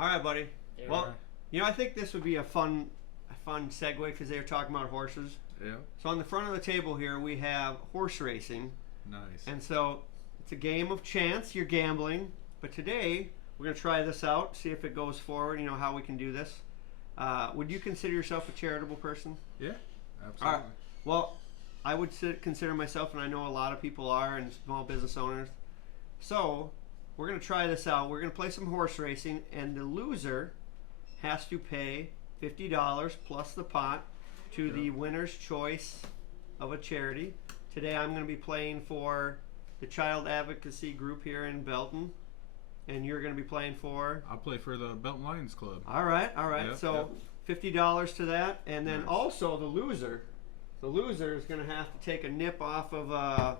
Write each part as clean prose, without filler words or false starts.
All right, buddy. There we Well, are. I think this would be a fun segue because they were talking about horses. Yeah. So on the front of the table here, we have horse racing. Nice. And so it's a game of chance. You're gambling. But today, we're going to try this out, see if it goes forward, how we can do this. Would you consider yourself a charitable person? Yeah, All absolutely. right. Well, I would consider myself, and I know a lot of people are, and small business owners. So we're going to try this out. We're going to play some horse racing, and the loser has to pay $50 plus the pot to the winner's choice of a charity. Today I'm going to be playing for the Child Advocacy Group here in Belton, and you're going to be playing for? I play for the Belton Lions Club. All right. Yep, So $50 to that, and then Nice. also the loser is going to have to take a nip off of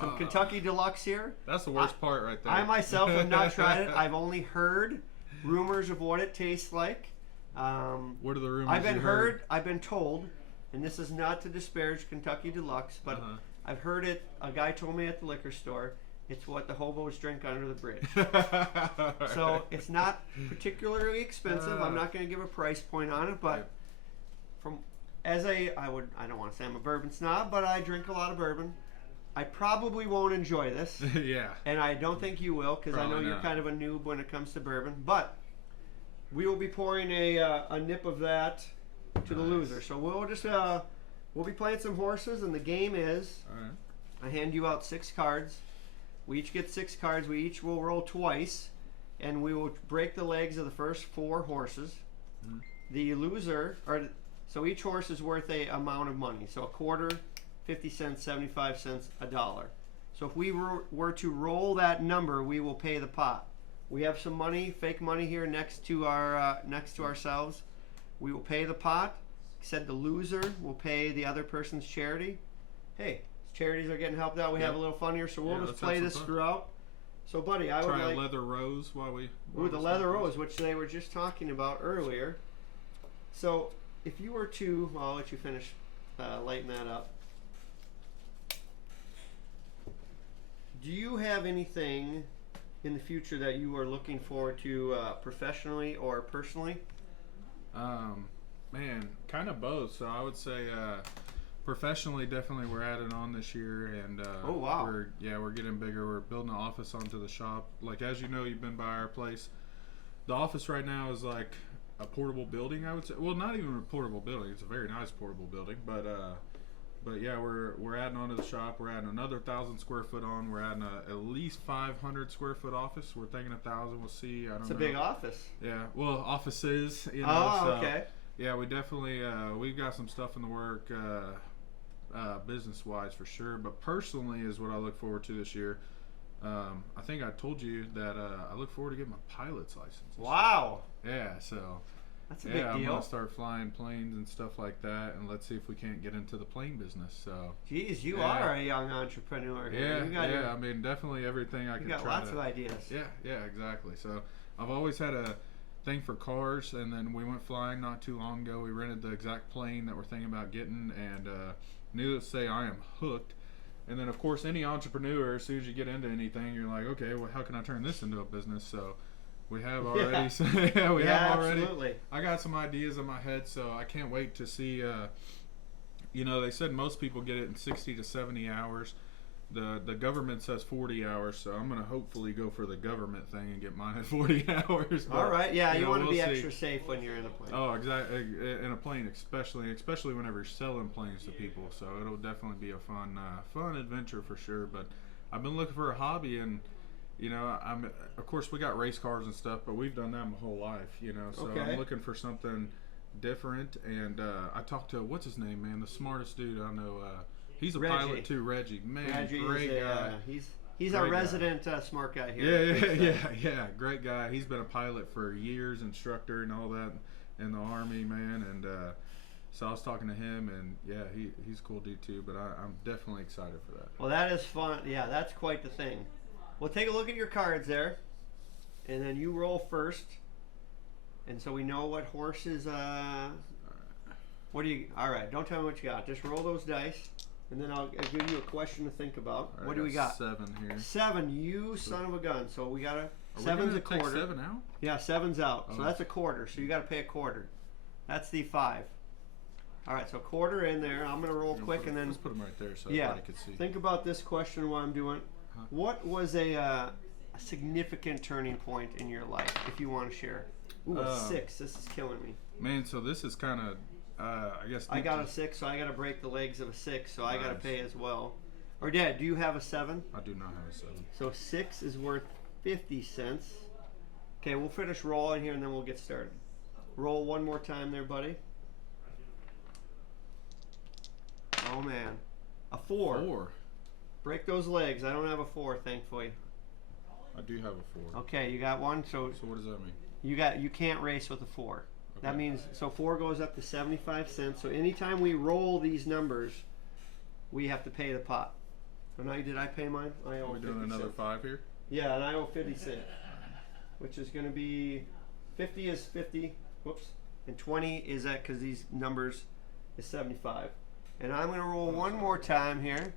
some Kentucky Deluxe here. That's the worst part right there. I myself have not tried it. I've only heard rumors of what it tastes like. What are the rumors? I've been you I've been told, and this is not to disparage Kentucky Deluxe, but I've heard it. A guy told me at the liquor store, it's what the hobos drink under the bridge. So it's not particularly expensive. I'm not going to give a price point on it, but I don't want to say I'm a bourbon snob, but I drink a lot of bourbon. I probably won't enjoy this. Yeah. And I don't think you will, because I know Probably you're not. kind of a noob when it comes to bourbon. But we will be pouring a nip of that to the Nice. loser. So we'll be playing some horses, and the game is All right. I hand you out 6 cards. We each get 6 cards. We each will roll twice, and we will break the legs of the first 4 horses. Mhm. The loser, so each horse is worth a amount of money. So a quarter, 50 cents, 75 cents, $1. So if we were to roll that number, we will pay the pot. We have some money, fake money here next to ourselves. We will pay the pot. Said the loser will pay the other person's charity. Hey, charities are getting helped out. We have a little fun here, so we'll just let's play have this some fun. throughout. So, buddy, I would Try like a leather rose while we. Ooh, the leather rose, which they were just talking about earlier. So, if you were to, well, I'll let you finish lighting that up. Do you have anything in the future that you are looking forward to professionally or personally? Man, kind of both. So I would say professionally, definitely we're adding on this year, and Oh, wow. we're getting bigger. We're building an office onto the shop. Like, as you know, you've been by our place. The office right now is like a portable building, I would say. Well, not even a portable building. It's a very nice portable building, but yeah, we're adding on to the shop. We're adding another 1,000 square foot on. We're adding at least 500 square foot office. We're thinking 1,000. We'll see. I don't know. It's a big office. Yeah. Well, offices. Oh, so, okay. Yeah, we definitely we've got some stuff in the work, business wise for sure. But personally, is what I look forward to this year. I think I told you that I look forward to getting my pilot's license. this year. Wow. Yeah. So. That's a Yeah, big I'm deal. gonna start flying planes and stuff like that, and let's see if we can't get into the plane business. So. Jeez, you Yeah. are a young entrepreneur here. Yeah, I mean, definitely everything I You can got try lots to. of ideas. Yeah, exactly. So I've always had a thing for cars, and then we went flying not too long ago. We rented the exact plane that we're thinking about getting, and needless to say, I am hooked. And then, of course, any entrepreneur, as soon as you get into anything, you're like, okay, well, how can I turn this into a business? So we have already. Yeah. We have already. Absolutely. I got some ideas in my head, so I can't wait to see. They said most people get it in 60 to 70 hours. The government says 40 hours, so I'm gonna hopefully go for the government thing and get mine at 40 hours. But, All right. Yeah, you want to we'll be see. extra safe when you're in a plane. Oh, exactly. In a plane, especially whenever you're selling planes to people. So it'll definitely be a fun adventure for sure. But I've been looking for a hobby, and of course we got race cars and stuff, but we've done that my whole life. So Okay. I'm looking for something different. And I talked to what's his name, man, the smartest dude I know. He's a Reggie. pilot too, Reggie. Man, Reggie great is guy. he's our Great guy. resident smart guy here. Yeah, great guy. He's been a pilot for years, instructor and all that in the Army, man. And so I was talking to him, and yeah, he's a cool dude too. But I'm definitely excited for that. Well, that is fun. Yeah, that's quite the thing. Well, take a look at your cards there, and then you roll first. And so we know what horses. What do you? All right, don't tell me what you got. Just roll those dice, and then I'll give you a question to think about. All right, What do we got? 7 here. 7. You son of a gun. So we got Are Seven's we a gonna take quarter. 7 out? Yeah, 7's out. So Oh. that's a quarter. So you got to pay a quarter. That's the 5. All right, so quarter in there. I'm going to roll quick and then let's put them right there so yeah. everybody can see. Think about this question while I'm doing. Huh? What was a significant turning point in your life, if you want to share? Ooh, a 6. This is killing me. Man, so this is kind of, I guess. I got a 6, so I got to break the legs of a 6, so I got to Nice. pay as well. Or Dad, do you have a 7? I do not have a 7. So 6 is worth 50 cents. Okay, we'll finish rolling here and then we'll get started. Roll one more time there, buddy. Oh man, a 4. 4. Break those legs. I don't have a 4, thankfully. I do have a 4. Okay, you got one. So So what does that mean? you can't race with a 4. That Okay. means so 4 goes up to 75 cents. So anytime we roll these numbers, we have to pay the pot. So now did I pay mine? I owe Are we doing 50 another cents. 5 here? Yeah, and I owe 50 cents, which is going to be 50 is 50. Whoops, and 20 is that because these numbers is 75. And I'm going to roll one more time here.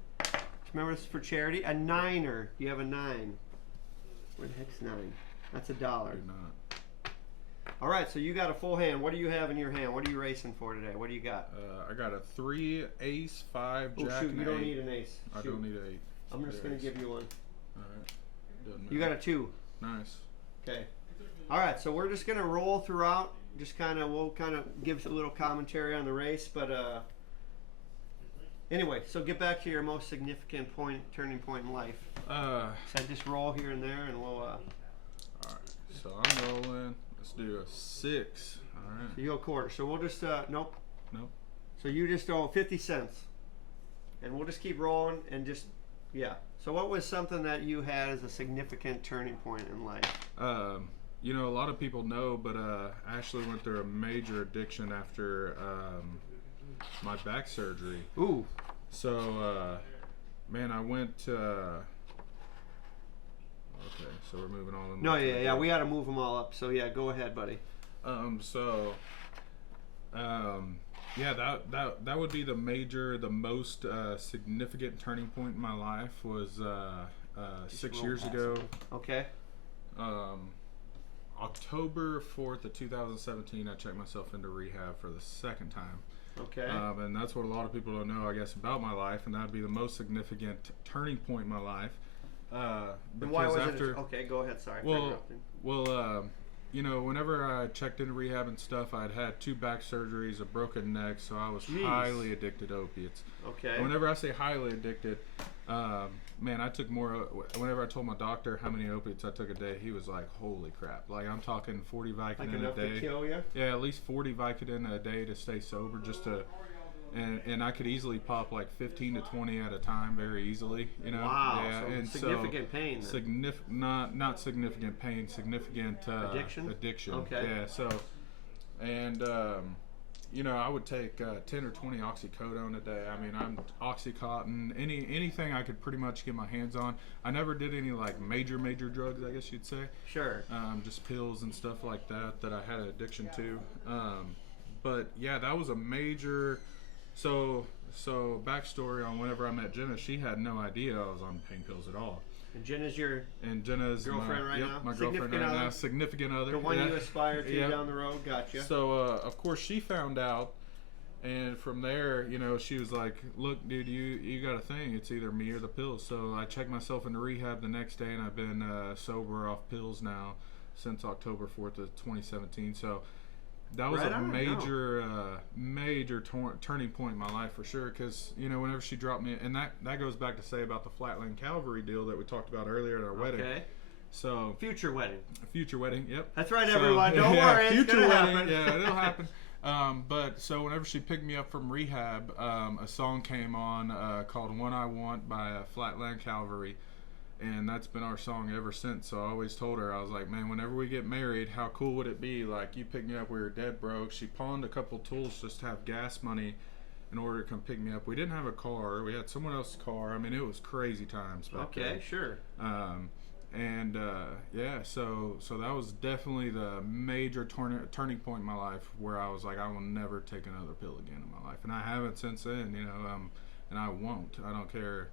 Remember, this is for charity. A 9er. You have a 9. Where the heck's 9? That's I $1. do not. All right, so you got a full hand. What do you have in your hand? What are you racing for today? What do you got? I got a 3, ace, 5, Oh jack, shoot, and you don't 8. need an ace. I Shoot. don't need an 8. I'm just going to give you one. Alright. Doesn't You got matter. a 2. Nice. Okay. All right, so we're just going to roll throughout. Just we'll kind of give a little commentary on the race, but anyway, so get back to your most significant turning point in life. So just roll here and there, and we'll. Alright. So I'm rolling. Let's do a 6. Alright. So you go quarter. So we'll just nope. Nope. So you just owe 50 cents, and we'll just keep rolling and just yeah. So what was something that you had as a significant turning point in life? You know, a lot of people know, but Ashley went through a major addiction after my back surgery. Ooh. So, man, I went to. Okay, so we're moving on. No, yeah, we got to move them all up. So yeah, go ahead, buddy. Yeah, that would be the most significant turning point in my life was 6 roll years past ago. Okay. October 4th of 2017, I checked myself into rehab for the second time. Okay. And that's what a lot of people don't know, I guess, about my life, and that would be the most significant turning point in my life. And why was after, it? Okay, go ahead. Sorry for well, interrupting. well, you know, whenever I checked into rehab and stuff, I'd had 2 back surgeries, a broken neck, so I was Jeez. highly addicted to opiates. Okay. And whenever I say highly addicted, man, I took more. Whenever I told my doctor how many opiates I took a day, he was like, "Holy crap!" Like I'm talking 40 Like Vicodin enough a day. to kill you? Yeah, at least 40 Vicodin a day to stay sober, just to. And I could easily pop like 15 to 20 at a time very easily, you know. Wow. Yeah, So and significant pain. Then. not significant pain, significant Addiction? Addiction. Okay. Yeah. So, and you know, I would take 10 or 20 oxycodone a day. I mean, I'm Oxycontin, anything I could pretty much get my hands on. I never did any like major drugs, I guess you'd say. Sure. Just pills and stuff like that I had an addiction to. But yeah, that was a major. So backstory on whenever I met Jenna, she had no idea I was on pain pills at all. And Jenna's your And Jenna's girlfriend right now? my girlfriend Significant right now, other? significant other. the one yeah. you aspire to Yeah. down the road. Gotcha. So of course she found out, and from there, you know, she was like, "Look, dude, you got a thing. It's either me or the pills." So I checked myself into rehab the next day, and I've been sober off pills now since October 4th of 2017. So that was Right a on, major turning point in my life for sure. Because you know, whenever she dropped me, and that goes back to say about the Flatland Calvary deal that we talked about earlier at our wedding. Okay. So Future wedding. future wedding. Yep. That's right, So, everyone. Don't yeah, worry. It's future gonna wedding. happen. Yeah, it'll happen. But so whenever she picked me up from rehab, a song came on called "One I Want" by Flatland Calvary, and that's been our song ever since. So I always told her, I was like, man, whenever we get married, how cool would it be? Like, you pick me up, we were dead broke. She pawned a couple tools just to have gas money in order to come pick me up. We didn't have a car. We had someone else's car. I mean, it was crazy times back then. Okay, sure. Yeah, so that was definitely the major turning point in my life where I was like, I will never take another pill again in my life, and I haven't since then, you know, and I won't. I don't care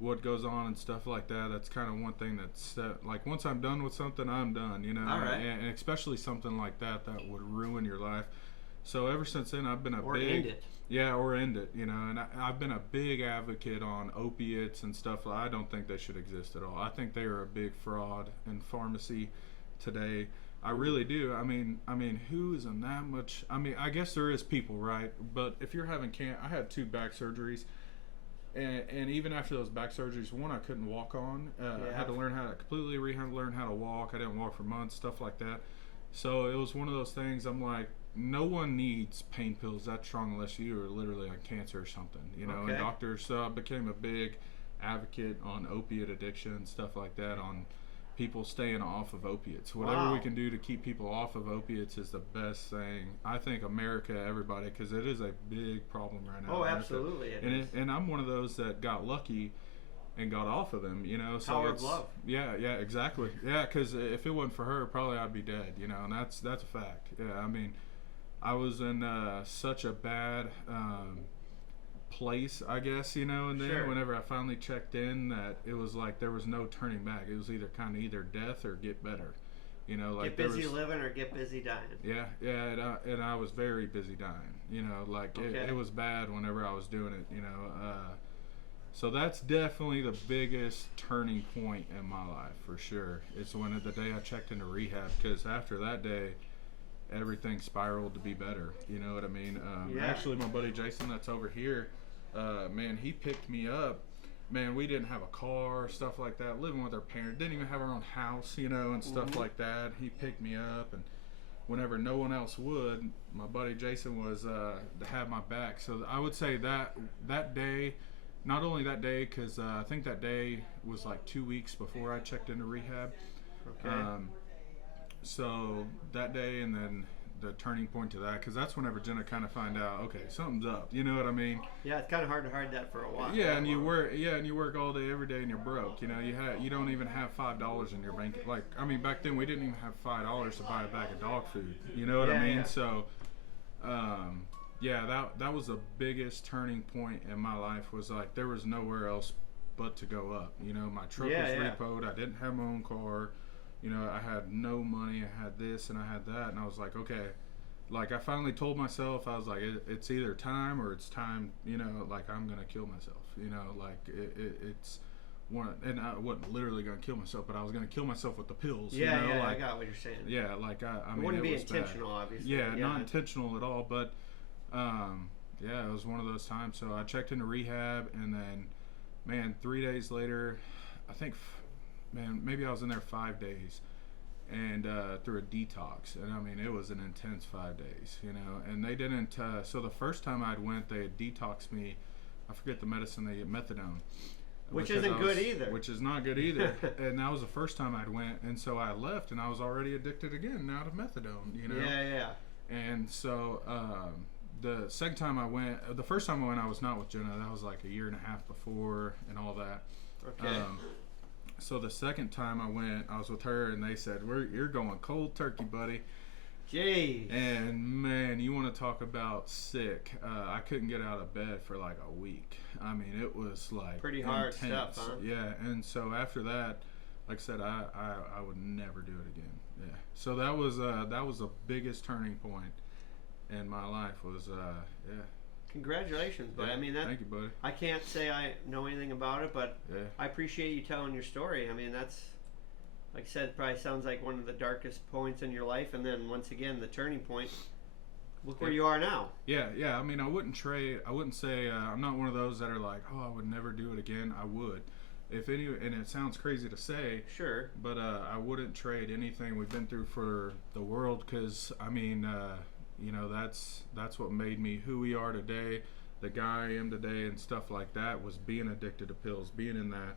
what goes on and stuff like that. That's kind of one thing that's like once I'm done with something, I'm done, you know. All right. And especially something like that would ruin your life. So ever since then, I've been or end it. yeah, or end it, you know. And I've been a big advocate on opiates and stuff. I don't think they should exist at all. I think they are a big fraud in pharmacy today. I really do. I mean, who is in that much? I mean, I guess there is people, right? But if you're having I had 2 back surgeries. And even after those back surgeries, one I couldn't walk on. I had to learn how to completely learn how to walk. I didn't walk for months, stuff like that. So it was one of those things. I'm like, no one needs pain pills that strong unless you are literally on cancer or something, you know. Okay. And doctors, so I became a big advocate on opiate addiction, stuff like that, on people staying off of opiates. Whatever we can do to keep people off of opiates is the best thing. I think America, everybody, because it is a big problem right now. Oh, absolutely. And I'm one of those that got lucky and got off of them, you know. So Power of love. Yeah, exactly. Yeah, because if it wasn't for her, probably I'd be dead, you know, and that's a fact. Yeah, I mean, I was in such a bad place, I guess, you know, and then whenever I finally checked in, that it was like there was no turning back. It was either death or get better, you know. Like get busy living or get busy dying. Yeah, and I was very busy dying, you know. Like it was bad whenever I was doing it, you know. So that's definitely the biggest turning point in my life for sure. It's when the day I checked into rehab, because after that day, everything spiraled to be better. You know what I mean? Actually, my buddy Jason, that's over here, man, he picked me up. Man, we didn't have a car, stuff like that. Living with our parents, didn't even have our own house, you know, and stuff like that. He picked me up, and whenever no one else would, my buddy Jason was to have my back. So I would say that day, not only that day, because I think that day was like 2 weeks before I checked into rehab. Okay. So that day, and then the turning point to that, because that's whenever Jenna kind of find out, okay, something's up. You know what I mean? Yeah, it's kind of hard to hide that for a while. Yeah, and you work all day, every day, and you're broke. You know, you don't even have $5 in your bank. Like, I mean, back then we didn't even have $5 to buy a bag of dog food. You know what I mean? Yeah. So, that was the biggest turning point in my life. Was like there was nowhere else but to go up. You know, my truck was repoed. I didn't have my own car. You know, I had no money. I had this and I had that, and I was like, okay. Like I finally told myself, I was like, it's either time or it's time. You know, like I'm gonna kill myself. You know, like it's one, and I wasn't literally gonna kill myself, but I was gonna kill myself with the pills. Yeah, you know? I got what you're saying. Yeah, like I mean, it wouldn't be was intentional, bad. obviously. Yeah, not intentional at all. But it was one of those times. So I checked into rehab, and then, man, 3 days later, I think, man, maybe I was in there 5 days. And through a detox, and I mean it was an intense 5 days, you know. And they didn't. So the first time I went, they had detoxed me. I forget the medicine they get, methadone, which isn't good either. Which is not good either. And that was the first time I'd went, and so I left, and I was already addicted again now to methadone, you know. Yeah. And so the second time I went, the first time I went, I was not with Jenna. That was like a year and a half before, and all that. Okay. So the second time I went, I was with her, and they said, "You're going cold turkey, buddy." Jeez. And man, you want to talk about sick? I couldn't get out of bed for like a week. I mean, it was like pretty hard intense. stuff, huh? Yeah, and so after that, like I said, I would never do it again. Yeah. So that was the biggest turning point in my life. Was Congratulations, buddy. Yeah, I mean, thank you, buddy. I can't say I know anything about it, but I appreciate you telling your story. I mean, that's, like I said, probably sounds like one of the darkest points in your life, and then once again, the turning point. Look where you are now. Yeah. I mean, I wouldn't say I'm not one of those that are like, oh, I would never do it again. I would. And it sounds crazy to say. Sure. But I wouldn't trade anything we've been through for the world, because, I mean, you know, that's what made me who we are today, the guy I am today, and stuff like that, was being addicted to pills, being in that,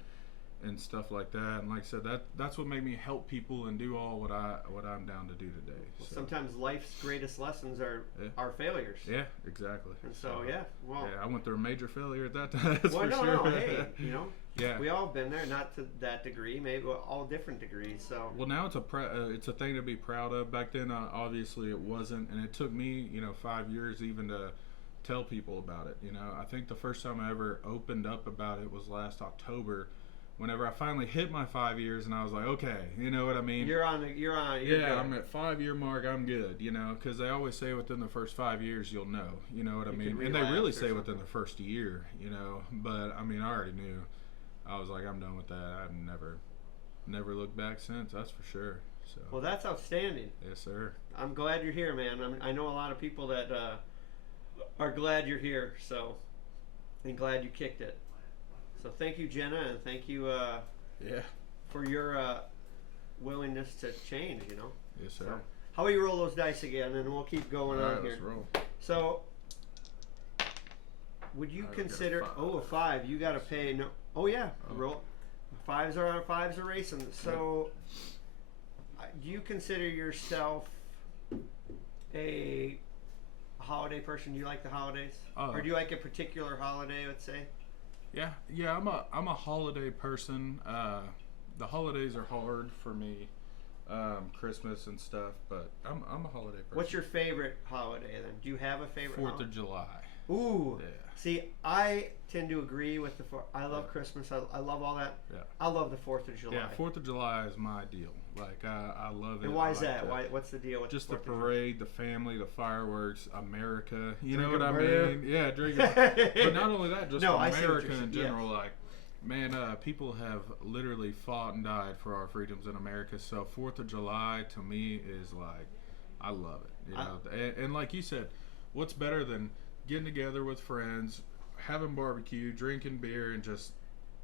and stuff like that. And like I said, that's what made me help people and do all what I'm down to do today. Well, so. sometimes life's greatest lessons are failures. Yeah, exactly. And so I went through a major failure at that time. That's for sure. No, hey, you know. Yeah. We all been there, not to that degree, maybe all different degrees. So. Well, now it's a thing to be proud of. Back then, obviously, it wasn't, and it took me, 5 years even tell people about it. I think the first time I ever opened up about it was last October, whenever I finally hit my 5 years, and I was like, okay, you know what I mean? You're yeah, good. I'm at 5 year mark. I'm good, because they always say within the first 5 years you'll know. You know what I mean? And they really say within the first year. But I already knew. I was like, I'm done with that. I've never looked back since. That's for sure. So. Well, that's outstanding. Yes, sir. I'm glad you're here, man. I know a lot of people that are glad you're here. So, and glad you kicked it. So thank you, Jenna, and thank you for your willingness to change, Yes, sir. So, how about you roll those dice again, and we'll keep going on here. Let's roll. So, would you consider... a 5. You got to pay... No. Oh, yeah. Roll. Fives are racing. So, do you consider yourself a holiday person? Do you like the holidays? Or do you like a particular holiday, let's say? Yeah, I'm a holiday person. The holidays are hard for me, Christmas and stuff, but I'm a holiday person. What's your favorite holiday then? Do you have a favorite? 4th of July. Ooh. Yeah. See, I tend to agree with I love Christmas. I love all that. Yeah. I love the 4th of July. Yeah, 4th of July is my deal. Like, I love it. And why is that? What's the deal with just the the parade, the family, the fireworks, America. You know Drinking what I beer. mean? Yeah, drinking. But not only that, just I see what America you're saying. in general. Like, man, people have literally fought and died for our freedoms in America. So 4th of July to me is like, I love it. And like you said, what's better than getting together with friends, having barbecue, drinking beer, and just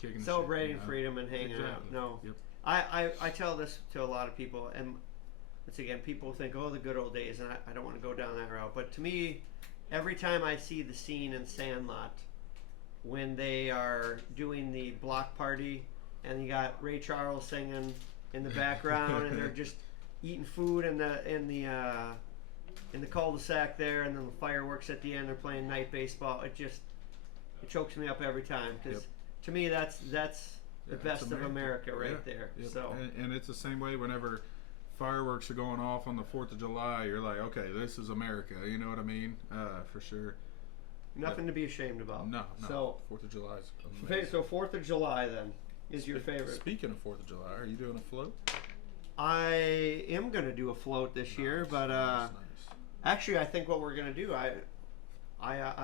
kicking celebrating shit, freedom and hanging out. No. Yep. I tell this to a lot of people, and once again, people think, oh, the good old days, and I don't want to go down that route. But to me, every time I see the scene in Sandlot when they are doing the block party, and you got Ray Charles singing in the background, and they're just eating food in the cul-de-sac there, and then the fireworks at the end. They're playing night baseball. It chokes me up every time because to me that's the best of America right there. Yep. So and it's the same way whenever fireworks are going off on the 4th of July. You're like, okay, this is America. You know what I mean? For sure. Nothing to be ashamed about. No. So 4th of July is amazing. So 4th of July then is your favorite. Speaking of 4th of July, are you doing a float? I am gonna do a float this year, but nice. actually I think what we're gonna do, I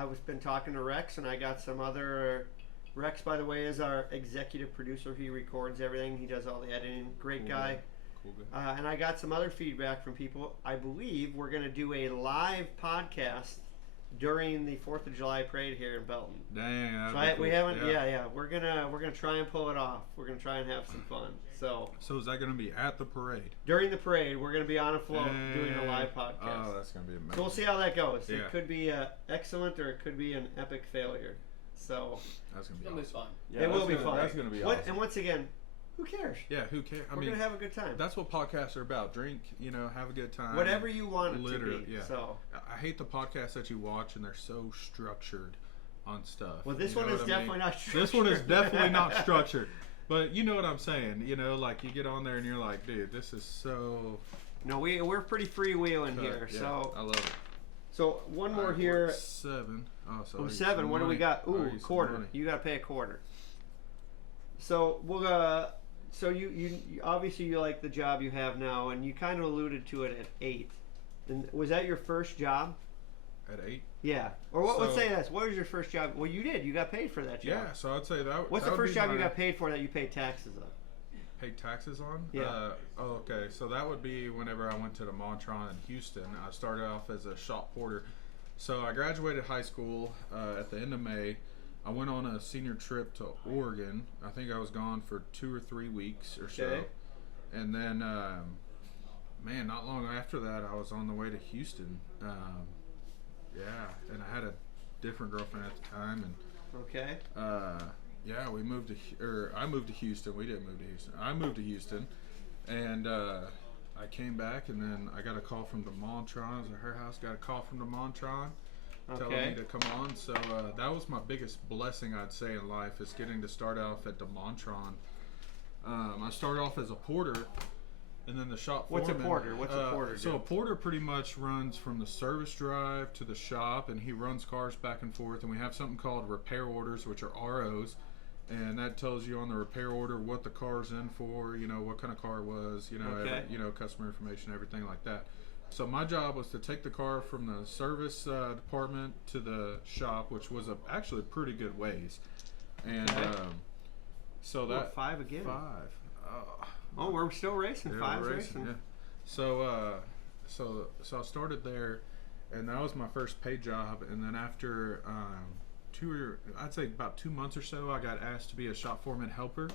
was been talking to Rex, and I got some other. Rex, by the way, is our executive producer. He records everything. He does all the editing. Great guy. Cool guy. And I got some other feedback from people. I believe we're going to do a live podcast during the 4th of July parade here in Belton. Dang, So we haven't. Yeah. We're gonna try and pull it off. We're gonna try and have some fun. So is that going to be at the parade? During the parade, we're gonna be on a float doing a live podcast. Oh, that's going to be amazing. So we'll see how that goes. Yeah. It could be excellent, or it could be an epic failure. So that's going to be It'll be fun. Yeah, it will be fun. That's going to be awesome. And once again, who cares? Yeah, who cares? We're gonna have a good time. That's what podcasts are about. Drink, have a good time. Whatever you want it to be. Yeah. So I hate the podcasts that you watch and they're so structured on stuff. Well, this one is definitely not structured. This one is definitely not structured. But you know what I'm saying. Like you get on there and you're like, dude, this is so. No, we're pretty freewheeling here. Yeah, so I love it. So one more here. 7. Oh, so 7. What do we got? Ooh, quarter. You got to pay a quarter. So we'll. So you obviously you like the job you have now, and you kind of alluded to it at 8. And was that your first job? At 8? Yeah. Or let's say this. What was your first job? Well, you did. You got paid for that job. Yeah. So I'd say that. What's the first job you got paid for that you paid taxes on? Paid taxes on? Yeah. Okay. So that would be whenever I went to the Montron in Houston. I started off as a shop porter. So I graduated high school at the end of May. I went on a senior trip to Oregon. I think I was gone for 2 or 3 weeks or so. And then, man, not long after that, I was on the way to Houston. And I had a different girlfriend at the time. And okay. Yeah, we moved to, I moved to Houston. We didn't move to Houston. I moved to Houston, and I came back, and then I got a call from the Montron. I was at her house. Got a call from the Montron. Telling me to come on. So that was my biggest blessing, I'd say, in life, is getting to start off at the Montron. I started off as a porter, And then the shop What's a foreman. porter? What's a porter So do? a porter pretty much runs from the service drive to the shop, and he runs cars back and forth. And we have something called repair orders, which are ROs, and that tells you on the repair order what the car's in for. You know what kind of car it was. You know, Okay. customer information, everything like that. So my job was to take the car from the service department to the shop, which was actually a pretty good ways. And Okay. so Oh, that 5 again. 5. Oh, we're still racing. Yeah, Five's we're racing. Yeah. So I started there, and that was my first paid job. And then after I'd say about 2 months or so, I got asked to be a shop foreman helper.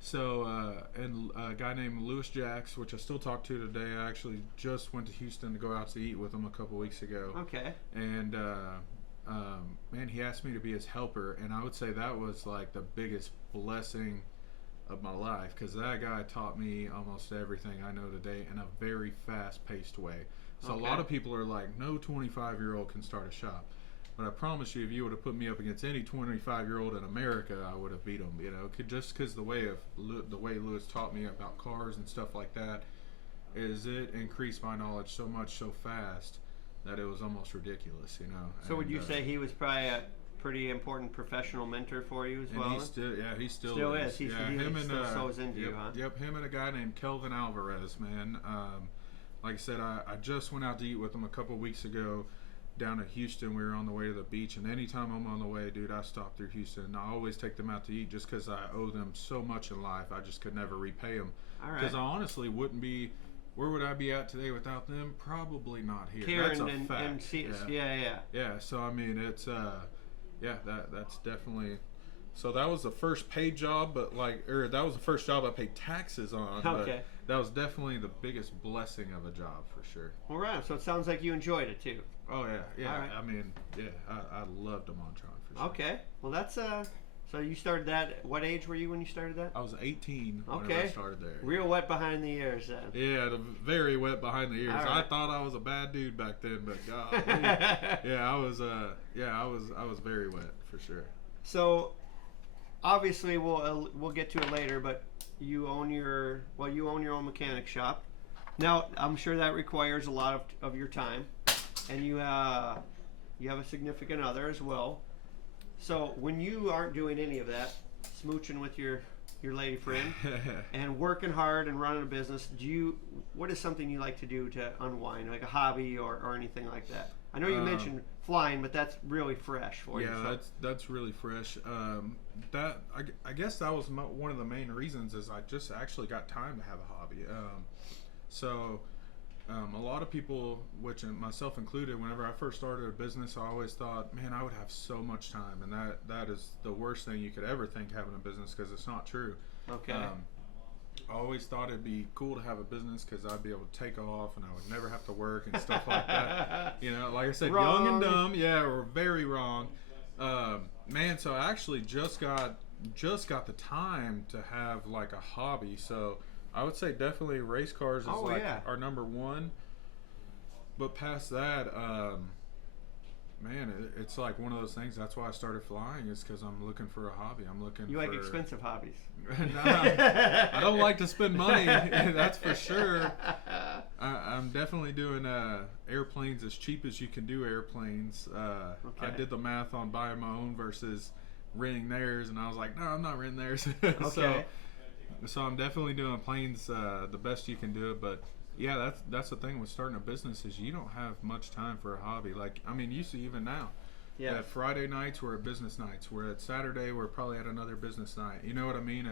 So and a guy named Lewis Jacks, which I still talk to today. I actually just went to Houston to go out to eat with him a couple weeks ago. Okay. And man, he asked me to be his helper, and I would say that was like the biggest blessing of my life, because that guy taught me almost everything I know today in a very fast-paced way. So Okay. a lot of people are like, no 25-year-old can start a shop. But I promise you, if you would have put me up against any 25-year-old in America, I would have beat him. You know, just because the way Lewis taught me about cars and stuff like that, is it increased my knowledge so much so fast that it was almost ridiculous. You know. So would And, you say he was probably a pretty important professional mentor for you as and well? he still Still is. is. He him and still sews into you, huh? Yep, him and a guy named Kelvin Alvarez, man. Like I said, I just went out to eat with him a couple weeks ago down at Houston. We were on the way to the beach, and anytime I'm on the way, dude, I stop through Houston. I always take them out to eat just because I owe them so much in life. I just could never repay them. All right. Because I honestly wouldn't be. Where would I be at today without them? Probably not here. Here That's a and fact. yeah. So I mean, it's that's definitely. So that was the first paid job, but that was the first job I paid taxes on. Okay. But that was definitely the biggest blessing of a job for sure. All right. So it sounds like you enjoyed it too. Oh yeah. All right. I mean, I loved a Montron for sure. Okay. Well, that's So you started that. What age were you when you started that? I was 18 whenever Okay. I started there. Real wet behind the ears then. Yeah, very wet behind the ears. All I right. thought I was a bad dude back then, but God, I was very wet for sure. So, obviously, we'll get to it later, but you own your own mechanic shop. Now, I'm sure that requires a lot of your time, and you have a significant other as well. So, when you aren't doing any of that, smooching with your lady friend and working hard and running a business, what is something you like to do to unwind, like a hobby or anything like that? I know you mentioned flying, but that's really fresh for you. Yeah, that's really fresh. I guess that was one of the main reasons is I just actually got time to have a hobby. A lot of people, which myself included, whenever I first started a business, I always thought, man, I would have so much time, and that is the worst thing you could ever think having a business, because it's not true. Okay. I always thought it'd be cool to have a business because I'd be able to take off and I would never have to work and stuff like that. You know, like I said, Wrong. young and dumb. Yeah, we're very wrong. Man, so I actually just got the time to have like a hobby. So I would say definitely race cars is our number one. But past that, man, it's like one of those things. That's why I started flying, is because I'm looking for a hobby. I'm looking You for like expensive hobbies. I don't like to spend money. That's for sure. I'm definitely doing airplanes as cheap as you can do airplanes. Okay. I did the math on buying my own versus renting theirs, and I was like, no, I'm not renting theirs. Okay. So I'm definitely doing planes the best you can do it. But yeah, that's the thing with starting a business, is you don't have much time for a hobby. Like, I mean, you see even now. Yeah. At Friday nights, we're at business nights. We're at Saturday, we're probably at another business night. You know what I mean?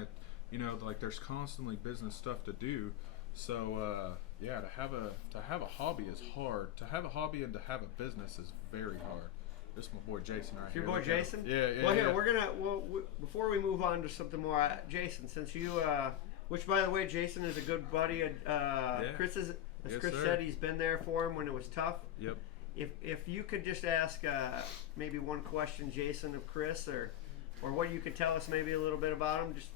Like there's constantly business stuff to do. So yeah, to have a hobby is hard. To have a hobby and to have a business is very hard. This is my boy Jason right here. Your boy Look at him. Jason? Yeah. Well, here, we're gonna. Before we move on to something more, Jason, since you, which by the way, Jason is a good buddy of Chris's. As Yes, Chris sir. said, he's been there for him when it was tough. Yep. If you could just ask maybe one question, Jason, of Chris, or what you could tell us maybe a little bit about him, just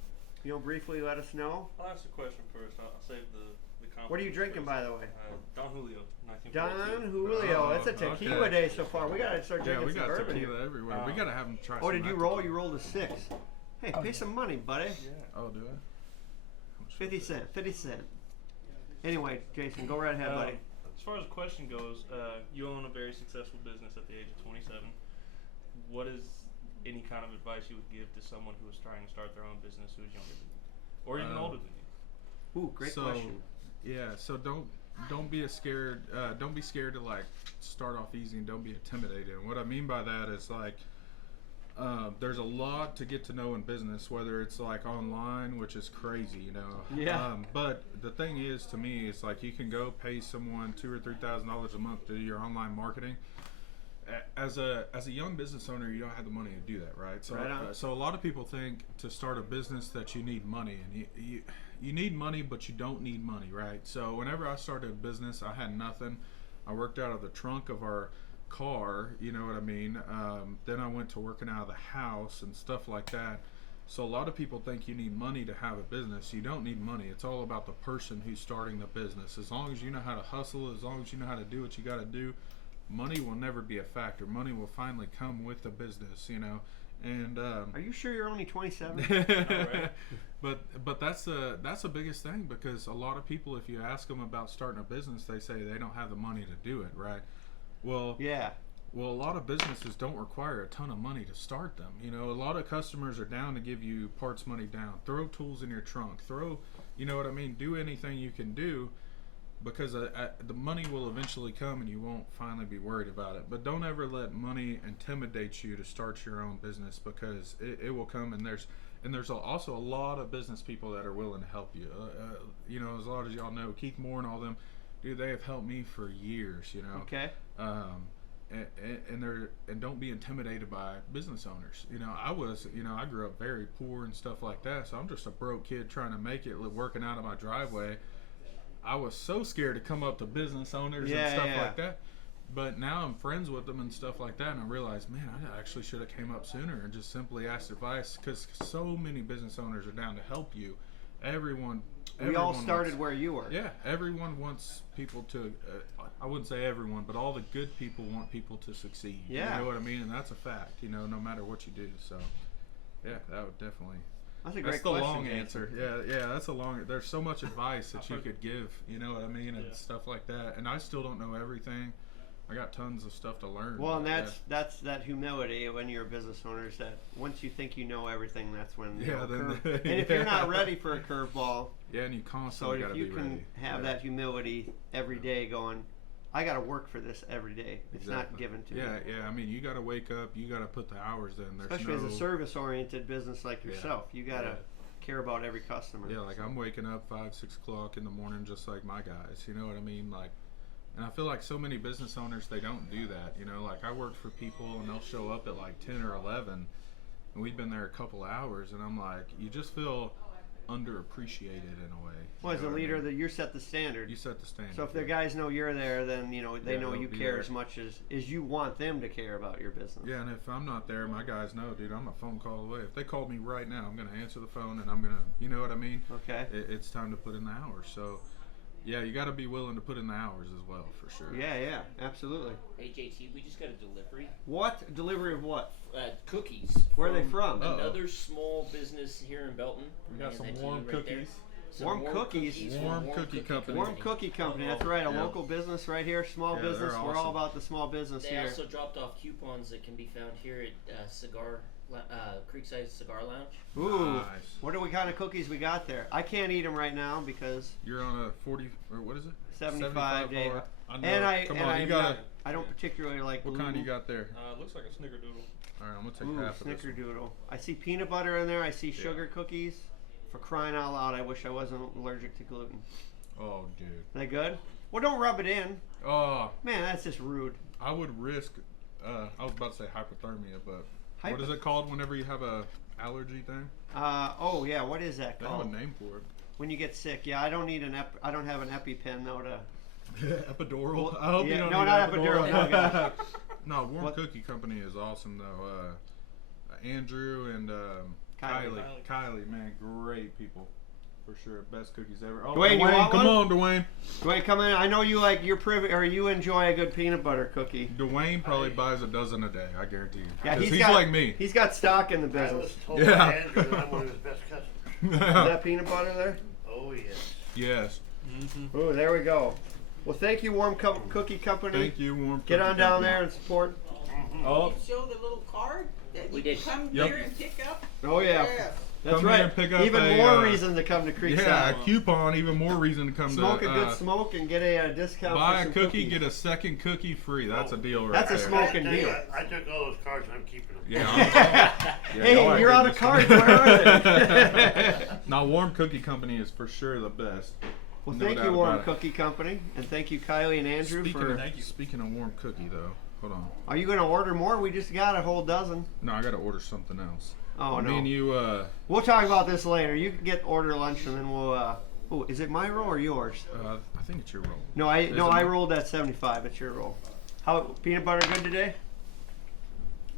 briefly let us know. I'll ask the question first. I'll save the compliment. What are you drinking, by the way? Don Julio, 1942. Don Julio. It's a tequila day so far. We gotta start Yeah, drinking we some got bourbon tequila here. everywhere. We gotta have them try. Oh, some did you of roll? that You rolled a 6. Hey, pay some money, buddy. Yeah. Oh, do I? 50 cent. 50 cent. Anyway, Jason, go right ahead, buddy. As far as the question goes, you own a very successful business at the age of 27. What is any kind of advice you would give to someone who is trying to start their own business who is younger than you, or even older than you? Ooh, great question. Yeah, so don't be scared. Don't be scared to like start off easy, and don't be intimidated. And what I mean by that is like there's a lot to get to know in business, whether it's like online, which is crazy, you know. Yeah. But the thing is, to me, it's like you can go pay someone $2,000 or $3,000 a month to do your online marketing. As a young business owner, you don't have the money to do that, right? So Right on. so a lot of people think to start a business that you need money, and you need money, but you don't need money, right? So whenever I started a business, I had nothing. I worked out of the trunk of our car, you know what I mean? Then I went to working out of the house and stuff like that. So a lot of people think you need money to have a business. You don't need money. It's all about the person who's starting the business. As long as you know how to hustle, as long as you know how to do what you got to do, money will never be a factor. Money will finally come with the business, you know. And Are you sure you're only 27? Right. but that's the biggest thing, because a lot of people, if you ask them about starting a business, they say they don't have the money to do it, right? Well, Yeah. well, a lot of businesses don't require a ton of money to start them. You know, a lot of customers are down to give you parts money down. Throw tools in your trunk. You know what I mean? Do anything you can do, because the money will eventually come and you won't finally be worried about it. But don't ever let money intimidate you to start your own business, because it will come, and there's also a lot of business people that are willing to help you. You know, as a lot as y'all know, Keith Moore and all them, dude, they have helped me for years, you know. Okay. And don't be intimidated by business owners. You know, I grew up very poor and stuff like that, so I'm just a broke kid trying to make it, working out of my driveway. I was so scared to come up to business owners and stuff like that. But now I'm friends with them and stuff like that, and I realize, man, I actually should have came up sooner and just simply asked advice, because so many business owners are down to help you. We all started where you were. Yeah, everyone wants people to, I wouldn't say everyone, but all the good people want people to succeed. Yeah. You know what I mean? And that's a fact, you know, no matter what you do. So, yeah, that would definitely. That's a great That's the question, long Jason. answer. Yeah, that's a long. There's so much advice that you could give, you know what I mean, and stuff like that. And I still don't know everything. I got tons of stuff to learn. Well, and that's that humility when you're a business owner, is that once you think you know everything, that's when and if you're not ready for a curveball, and you constantly so got to if be you ready. can have that humility every day, going, I got to work for this every day. It's not given to me. Yeah. I mean, you got to wake up. You got to put the hours in. There's Especially as a service-oriented business like yourself, you got to care about every customer. Yeah, like I'm waking up 5, 6 o'clock in the morning, just like my guys. You know what I mean? Like. And I feel like so many business owners, they don't do that. You know, like I worked for people and they'll show up at like 10 or 11 and we've been there a couple hours, and I'm like, you just feel underappreciated in a way. Well, as a leader, that you set the standard. You set the standard. So if the guys know you're there, then you know they know they'll you be care there. as much as you want them to care about your business. Yeah, and if I'm not there, my guys know, dude, I'm a phone call away. If they called me right now, I'm going to answer the phone and I'm going to, you know what I mean? Okay. It's time to put in the hours. So, yeah, you got to be willing to put in the hours as well, for sure. Yeah, absolutely. Hey JT, we just got a delivery. What? Delivery of what? Cookies. Where are they from? Another small business here in Belton. We got Hand some that to warm you right there. cookies. Some Warm cookies. from Warm Cookie Company. Warm Cookie Company. That's right. A Yeah. local business right here. Small Yeah, they're business. We're all awesome. about the small business They here. also dropped off coupons that can be found here at Creekside Cigar Lounge. Ooh. Nice. What are we kind of cookies we got there? I can't eat them right now because You're on a 40, or what is it? 75 day. bar. I know. And Come and on, you got I don't particularly like what kind you got there? Looks like a snickerdoodle. All right, I'm gonna take Ooh, half of this. snickerdoodle. I see peanut butter in there. I see sugar cookies. For crying out loud, I wish I wasn't allergic to gluten. Oh, dude. That good? Well, don't rub it in. Oh, Man, that's just rude. I would risk. I was about to say hypothermia, but what is it called whenever you have a allergy thing? Oh yeah, what is that They have called? a name for it. When you get sick. Yeah, I don't need I don't have an EpiPen though to. Epidural. I hope you don't no, need not epidural. epidural. No, God. No, Warm What? Cookie Company is awesome though. Andrew and Kylie, man, great people. For sure, best cookies ever. Oh, Dwayne, you want come one? on, Dwayne. Dwayne, come in. I know you like you enjoy a good peanut butter cookie. Dwayne probably buys a dozen a day. I guarantee you. Yeah, 'Cause he's got, like me. He's got stock in the I was business. told Yeah. by Andrew that I'm one of his best customers. Is that peanut butter there? Oh, yes. Yes. Ooh, there we go. Well, thank you, Warm Cookie Company. Thank you, Warm Get Cookie on down Company. there and support. Oh, you show the little card that We you did. come Yep. here and pick up. Oh yeah, Yes. that's Come right. here and pick up Even a, more reason to come to Creekside. Yeah, a coupon, even more reason to come Smoke to a good smoke and get a discount. buy for a some cookie, cookies. get a second cookie free. That's a deal right That's a there. smoking deal. I took all those cards and I'm keeping them. Yeah. Hey, y'all you're out good of this cards. time. Where are they? Now, Warm Cookie Company is for sure the best. Well, No thank doubt you, Warm about it. Cookie Company, and thank you, Kylie and Andrew, for. Speaking of Warm Cookie, though, hold on. Are you going to order more? We just got a whole dozen. No, I got to order something else. Oh Me no. and you, We'll talk about this later. You can get order lunch, and then we'll. Oh, is it my roll or yours? I think it's your roll. No, I Is no, it I mine? rolled that 75. It's your roll. How peanut butter good today?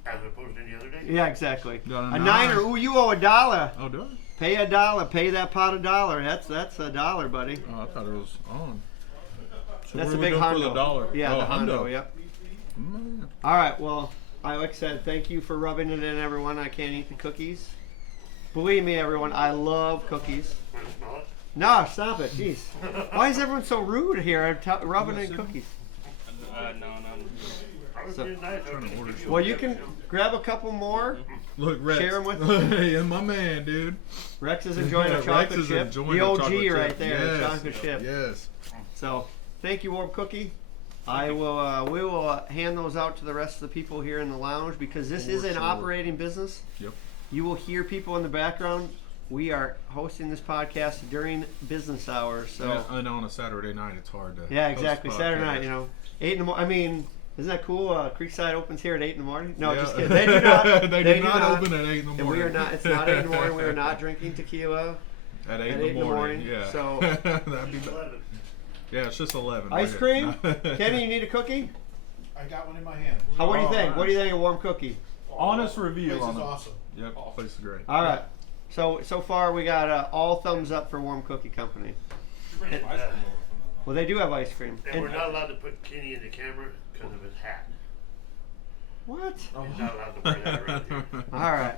As opposed to any other day. Yeah, exactly. Got a A nine. niner. Ooh, you owe $1. Oh, do I? Pay $1. Pay that pot $1. That's $1, buddy. Oh, I thought it was on. So That's what a are we big doing Hondo. for the dollar? Yeah, oh, the Hondo. Hondo. Yep. Man. All right. Well, like I said, thank you for rubbing it in, everyone. I can't eat the cookies. Believe me, everyone, I love cookies. Want to smell it? No, stop it. Jeez. Why is everyone so rude here? Rubbing in cookies. No. I was So- being nice. Trying to order some. Well, you can grab a couple more. Look, Rex. Share 'em with- Hey, my man, dude. Rex is enjoying a Rex chocolate is chip. enjoying The a OG chocolate right chip. there, the Yes. chocolate chip. Yes. So, thank you, Warm Cookie. I will. We will hand those out to the rest of the people here in the lounge because this is an sure. operating business. Yep. You will hear people in the background. We are hosting this podcast during business hours, so And on a Saturday night, it's hard to. yeah, host exactly. a Saturday podcast. night, 8 in the morning. I mean, isn't that cool? Creekside opens here at 8 in the morning. No, Yeah. just kidding. They do not. they do not open at 8 in the morning. And we are not. It's not 8 in the morning. We are not drinking tequila. At 8 at in the morning. Yeah. so- That'd be. 11. Yeah, it's just 11. Ice cream. Kenny, you need a cookie? I got one in my hand. What do you Oh, think? nice. What do you think of warm cookie? Honest review Place on is it. awesome. Yep, place is great. All right. So far we got all thumbs up for Warm Cookie Company. And, Well, they do have ice cream. and we're not allowed to put Kenny in the camera because of his hat. What? He's not allowed to wear that around here. All right.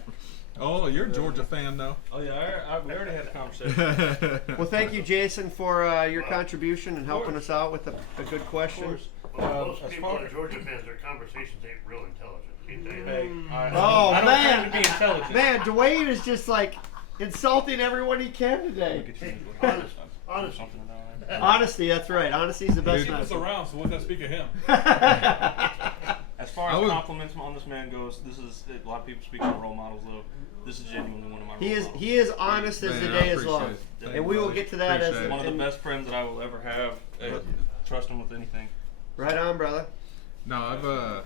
Oh, you're a Georgia fan, though. Oh yeah, we already had a conversation. Well, thank you, Jason, for your contribution and helping us out with a good question. Well, most as people far- in Georgia fans, their conversations ain't real intelligent. Ain't they? Hey, Oh, I don't man. claim to be intelligent. Man, Dwayne is just like insulting everyone he can today. Honest. Honesty, that's right. Honesty is the best Dude. He was medicine. around, so what that speak of him? As far I as would- compliments on this man goes, this is a lot of people speak on role models though. This is genuinely one of my role He is models. he is honest as the Man, I day is appreciate long, it. Thank and you, we will buddy. get to that as Appreciate it. one of the and- best friends that I will ever have. Trust him with anything. Right on, brother. No,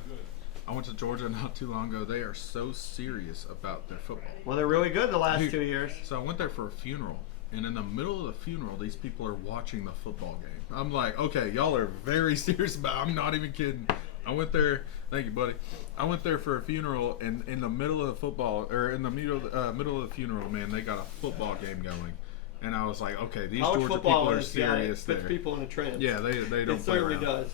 I went to Georgia not too long ago. They are so serious about their football. Well, they're really good the last Dude. 2 years. So I went there for a funeral, and in the middle of the funeral, these people are watching the football game. I'm like, okay, y'all are very serious about it. I'm not even kidding. I went there. Thank you, buddy. I went there for a funeral, and in the middle of the football, or in the middle of the funeral, man, they got a football game going, and I was like, okay, these College Georgia football people are is, serious yeah, it puts there. people in a trance. Yeah, they don't It play certainly around. does.